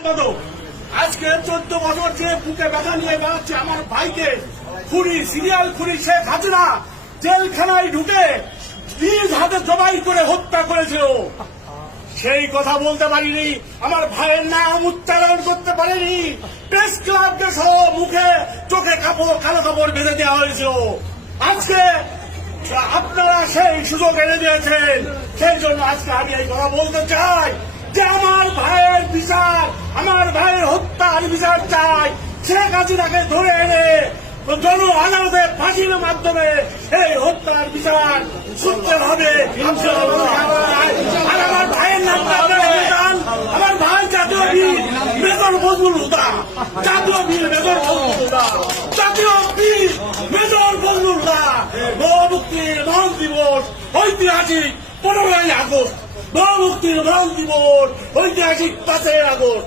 সম্পাদক আজকে 14 বছর যে বুকে ব্যথা নিয়ে বেড়াচ্ছে আমার ভাইকে খুনি সিরিয়াল খুনি শেখ হাসিনা জেলখানায় ঢুকে নিজ হাতে জবাই করে হত্যা করেছিল। সেই কথা বলতে পারিনি, আমার ভাইয়ের নাম উচ্চারণ করতে পারিনি। প্রেস ক্লাবকে সহ মুখে চোখে কাপড় কালো কাপড় বেঁধে দেওয়া হয়েছিল। আজকে আপনারা সেই সুযোগ এনে দিয়েছেন, সেই জন্য আজকে আমি এই কথা বলতে চাই যে আমার ভাইয়ের বিচার, আমার ভাইয়ের হত্যার বিচার চাই। শেখ হাসিনাকে ধরে এনে জন আদালতে ফাঁসির মাধ্যমে এই হত্যার বিচার করতে হবে। আর আমার ভাইয়ের নামটা আপনারা জানান, আমার ভাই জাতীয় বীর মেজর ফজলুল হুদা, জাতীয় বীর মেজর ফজলুল হুদা, জাতীয় বীর মেজর ফজলুল হুদা। গণমুক্তির মহান দিবস ঐতিহাসিক 15ই আগস্ট, গণমুক্তির মহান দিবস ঐতিহাসিক 5ই আগস্ট।